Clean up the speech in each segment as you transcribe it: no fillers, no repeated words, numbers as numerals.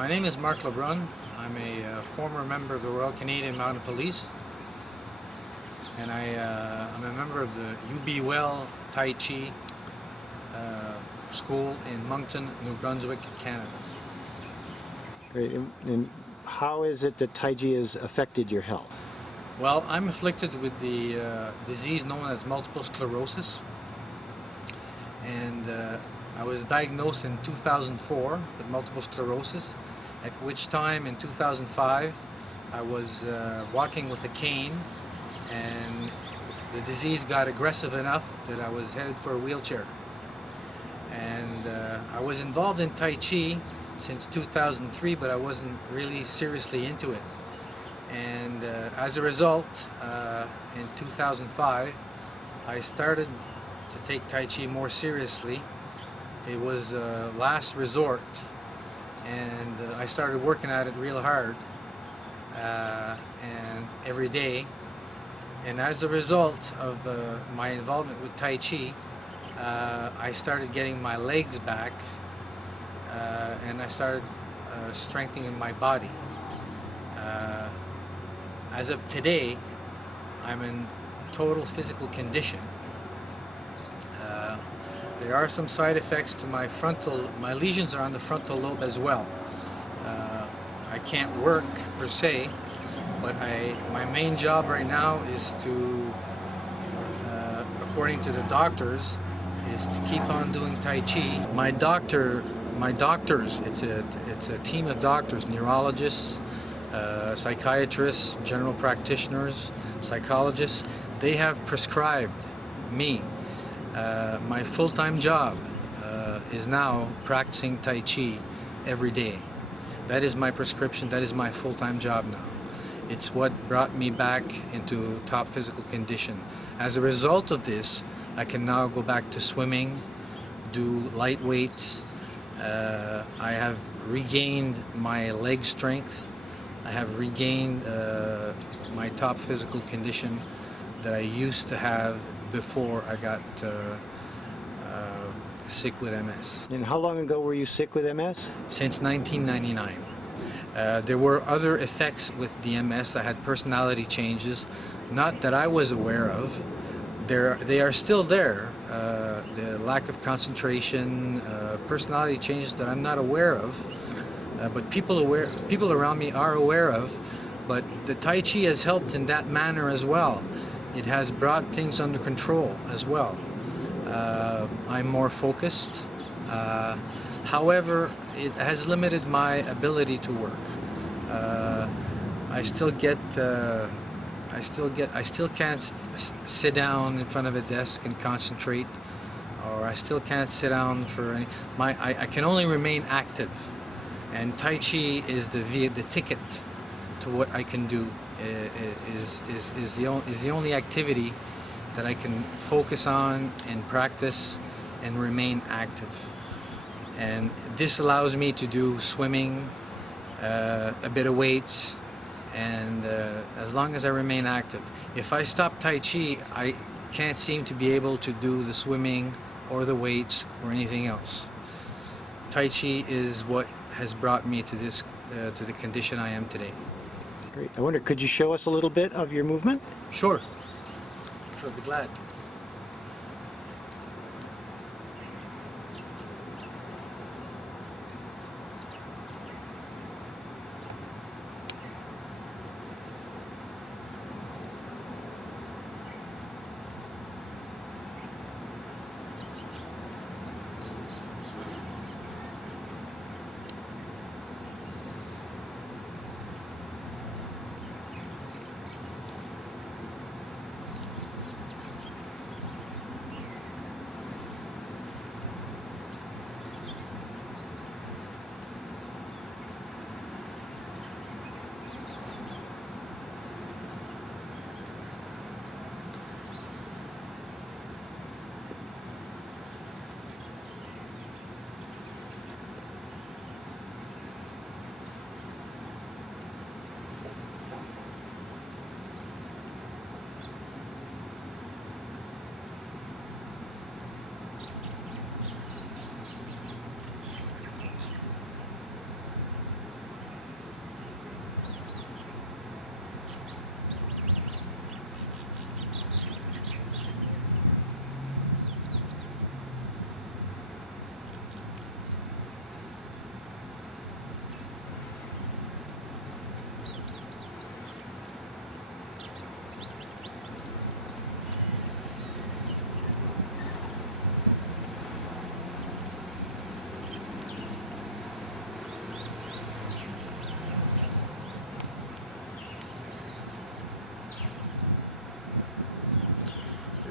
My name is Marc LeBlanc. I'm a former member of the Royal Canadian Mounted Police, and I'm a member of the UB Well Tai Chi school in Moncton, New Brunswick, Canada. Great. And how is it that Tai Chi has affected your health? Well, I'm afflicted with the disease known as multiple sclerosis, and I was diagnosed in 2004 with multiple sclerosis, at which time in 2005 I was walking with a cane, and the disease got aggressive enough that I was headed for a wheelchair. And I was involved in Tai Chi since 2003, but I wasn't really seriously into it. And as a result, in 2005, I started to take Tai Chi more seriously. It was a last resort, and I started working at it real hard and every day. And as a result of my involvement with Tai Chi, I started getting my legs back, and I started strengthening my body. As of today, I'm in total physical condition. There are some side effects to my lesions are on the frontal lobe as well. I can't work per se, but my main job right now is to, according to the doctors, is to keep on doing Tai Chi. My doctors, it's a team of doctors, neurologists, psychiatrists, general practitioners, psychologists. They have prescribed me. My full-time job is now practicing Tai Chi every day. That is my prescription. That is my full-time job now. It's what brought me back into top physical condition. As a result of this, I can now go back to swimming, do light weights. I have regained my leg strength. I have regained my top physical condition that I used to have before I got sick with MS. And how long ago were you sick with MS? Since 1999. There were other effects with the MS. I had personality changes, not that I was aware of. They are still there. The lack of concentration, personality changes that I'm not aware of, but people around me are aware of. But the Tai Chi has helped in that manner as well. It has brought things under control as well. I'm more focused. However, it has limited my ability to work. I still can't sit down in front of a desk and concentrate, or I still can't sit down for any. I can only remain active, and Tai Chi is the ticket to what I can do. Is the only activity that I can focus on and practice and remain active. And this allows me to do swimming, a bit of weights, and as long as I remain active. If I stop Tai Chi, I can't seem to be able to do the swimming or the weights or anything else. Tai Chi is what has brought me to this, to the condition I am today. Great. I wonder, could you show us a little bit of your movement? Sure. Sure, I'd be glad.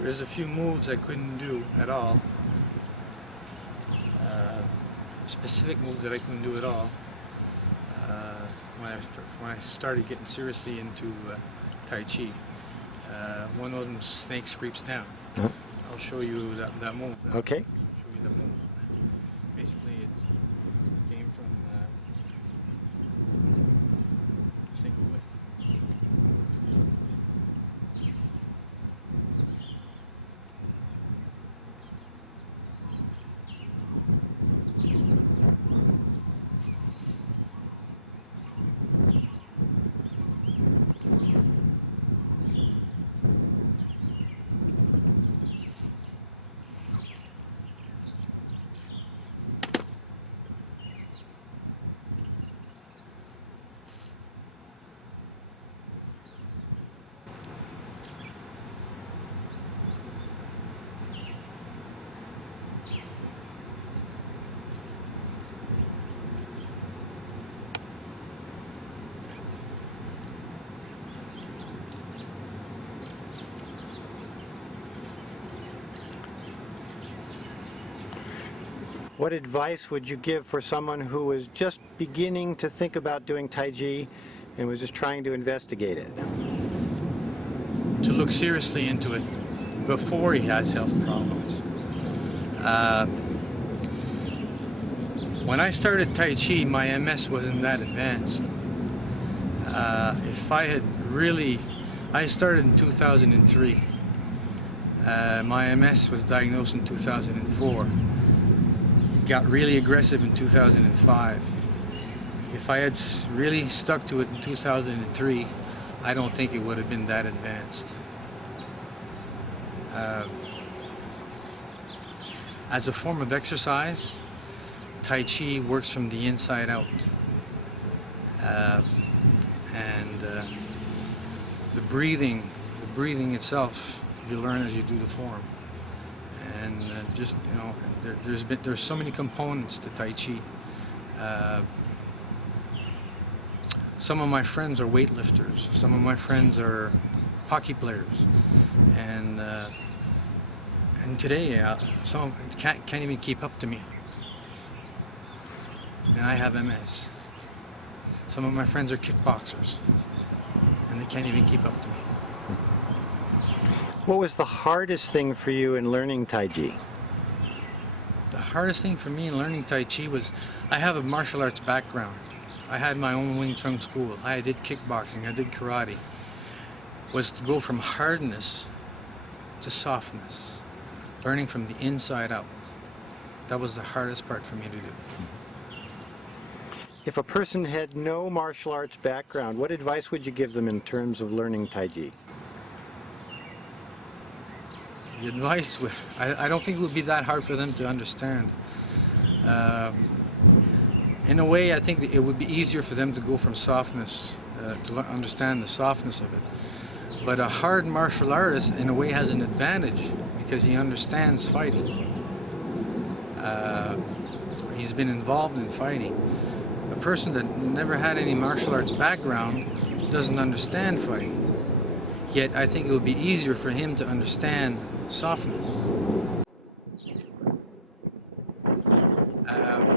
There's a few moves I couldn't do at all. Specific moves that I couldn't do at all. When I started getting seriously into Tai Chi. One of them, snake sweeps down. Uh-huh. I'll show you that move. Okay. I'll show you that move. Basically, it came from snake whip. What advice would you give for someone who was just beginning to think about doing Tai Chi and was just trying to investigate it? To look seriously into it before he has health problems. When I started Tai Chi, my MS wasn't that advanced. If I had really, I started in 2003. My MS was diagnosed in 2004. It got really aggressive in 2005. If I had really stuck to it in 2003, I don't think it would have been that advanced. As a form of exercise, Tai Chi works from the inside out. The breathing itself, you learn as you do the form. And just, you know, there's so many components to Tai Chi. Some of my friends are weightlifters. Some of my friends are hockey players, and today some can't even keep up to me. And I have MS. Some of my friends are kickboxers, and they can't even keep up to me. What was the hardest thing for you in learning Tai Chi? The hardest thing for me in learning Tai Chi was, I have a martial arts background. I had my own Wing Chun school. I did kickboxing, I did karate. Was to go from hardness to softness, learning from the inside out. That was the hardest part for me to do. If a person had no martial arts background, what advice would you give them in terms of learning Tai Chi? The advice, I don't think it would be that hard for them to understand. In a way, I think it would be easier for them to go from softness, to understand the softness of it. But a hard martial artist, in a way, has an advantage because he understands fighting. He's been involved in fighting. A person that never had any martial arts background doesn't understand fighting. Yet, I think it would be easier for him to understand softness.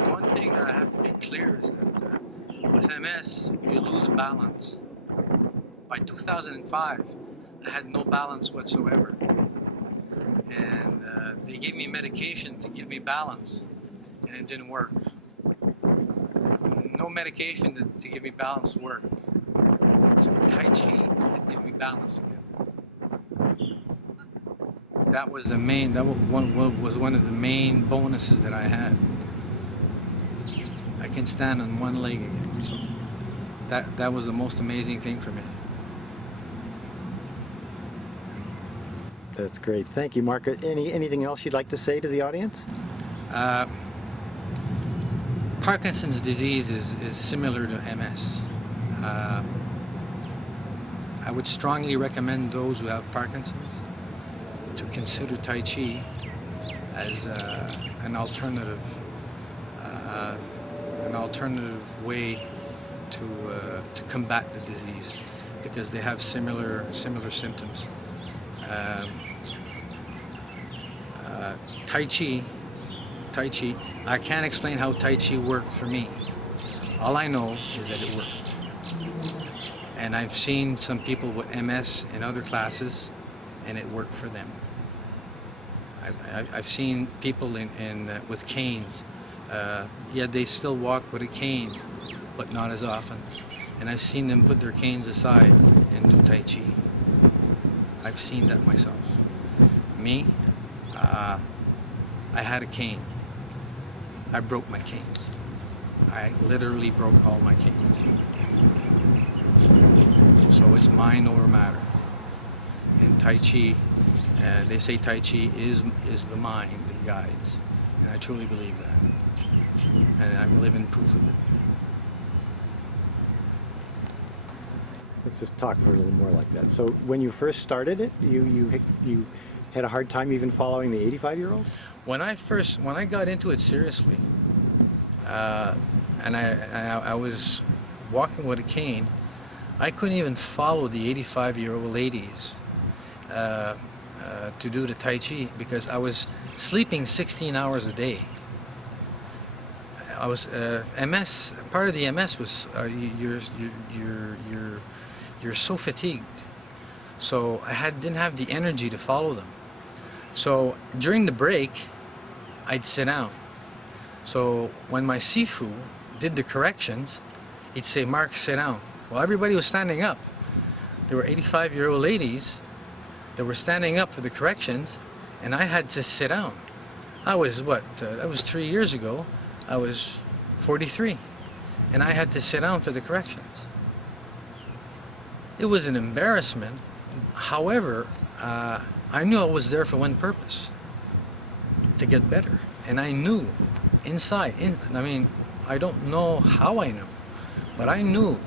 One thing that I have to make clear is that with MS, you lose balance. By 2005, I had no balance whatsoever. And they gave me medication to give me balance, and it didn't work. No medication to give me balance worked. So with Tai Chi, it gave me balance again. That was one of the main bonuses that I had. I can stand on one leg again. So that was the most amazing thing for me. That's great. Thank you, Marc. Anything else you'd like to say to the audience? Parkinson's disease is similar to MS. I would strongly recommend those who have Parkinson's to consider Tai Chi as an alternative way to combat the disease, because they have similar symptoms. Tai Chi, I can't explain how Tai Chi worked for me. All I know is that it worked. And I've seen some people with MS in other classes, and it worked for them. I've seen people with canes, yet they still walk with a cane, but not as often. And I've seen them put their canes aside and do Tai Chi. I've seen that myself. Me, I had a cane. I broke my canes. I literally broke all my canes. So it's mind over matter. And Tai Chi, they say Tai Chi is the mind that guides. And I truly believe that. And I'm living proof of it. Let's just talk for a little more like that. So when you first started it, you had a hard time even following the 85-year-old? When I got into it seriously, and I was walking with a cane, I couldn't even follow the 85-year-old ladies to do the Tai Chi because I was sleeping 16 hours a day. I was MS. Part of the MS was you're so fatigued. So I didn't have the energy to follow them. So during the break, I'd sit down. So when my Sifu did the corrections, he'd say, "Mark, sit down." Well, everybody was standing up. There were 85-year-old ladies that were standing up for the corrections, and I had to sit down. I was, that was 3 years ago. I was 43, and I had to sit down for the corrections. It was an embarrassment. However, I knew I was there for one purpose, to get better. And I knew inside, I mean, I don't know how I knew, but I knew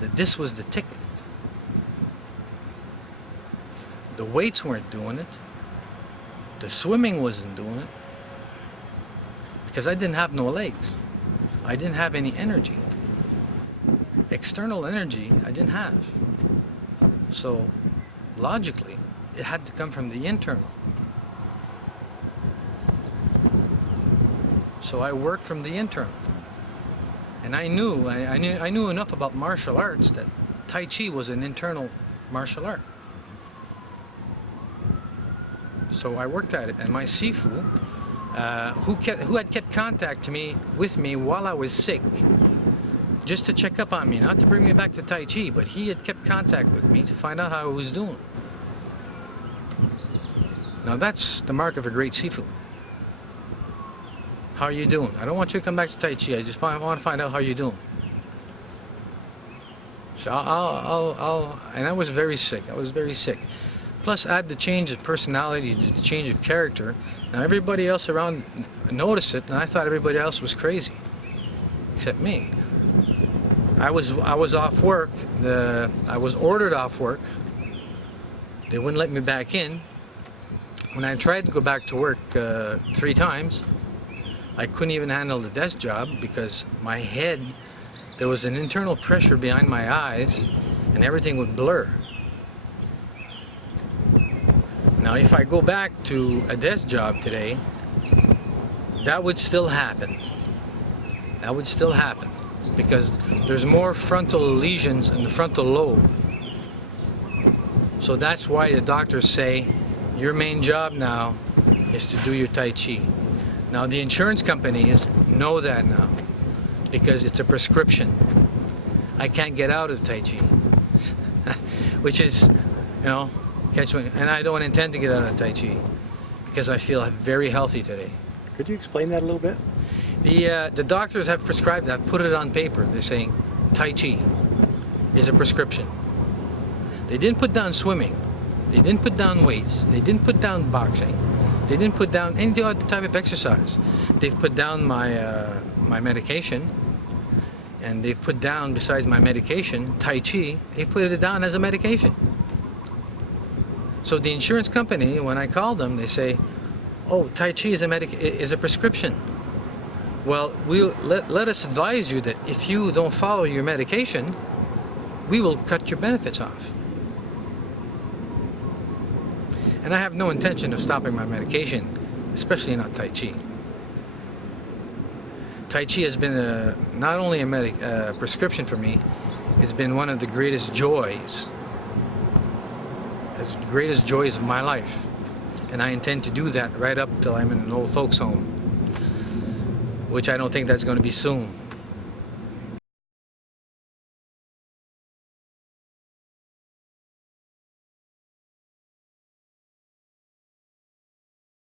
that this was the ticket. The weights weren't doing it. The swimming wasn't doing it. Because I didn't have no legs. I didn't have any energy. External energy I didn't have. So logically, it had to come from the internal. So I worked from the internal. And I knew enough about martial arts that Tai Chi was an internal martial art. So I worked at it, and my Sifu, who had kept contact with me while I was sick, just to check up on me, not to bring me back to Tai Chi, but he had kept contact with me to find out how I was doing. Now that's the mark of a great Sifu. How are you doing? I don't want you to come back to Tai Chi, I just want to find out how you're doing. So and I was very sick. Plus add the change of personality, the change of character. Now everybody else around noticed it, and I thought everybody else was crazy, except me. I was off work. I was ordered off work. They wouldn't let me back in. When I tried to go back to work 3 times, I couldn't even handle the desk job because my head, there was an internal pressure behind my eyes, and everything would blur. Now if I go back to a desk job today, that would still happen. That would still happen because there's more frontal lesions in the frontal lobe. So that's why the doctors say your main job now is to do your Tai Chi. Now the insurance companies know that now because it's a prescription. I can't get out of Tai Chi, which is, you know, and I don't intend to get out of Tai Chi because I feel very healthy today. Could you explain that a little bit? The doctors have prescribed that, put it on paper. They're saying Tai Chi is a prescription. They didn't put down swimming. They didn't put down weights. They didn't put down boxing. They didn't put down any other type of exercise. They've put down my medication, and they've put down, besides my medication, Tai Chi. They've put it down as a medication. So the insurance company, when I call them, they say, "Oh, Tai Chi is a prescription." Well, let us advise you that if you don't follow your medication, we will cut your benefits off. And I have no intention of stopping my medication, especially not Tai Chi. Tai Chi has been not only a prescription for me, it's been one of the greatest joys of my life. And I intend to do that right up till I'm in an old folks home, which I don't think that's going to be soon.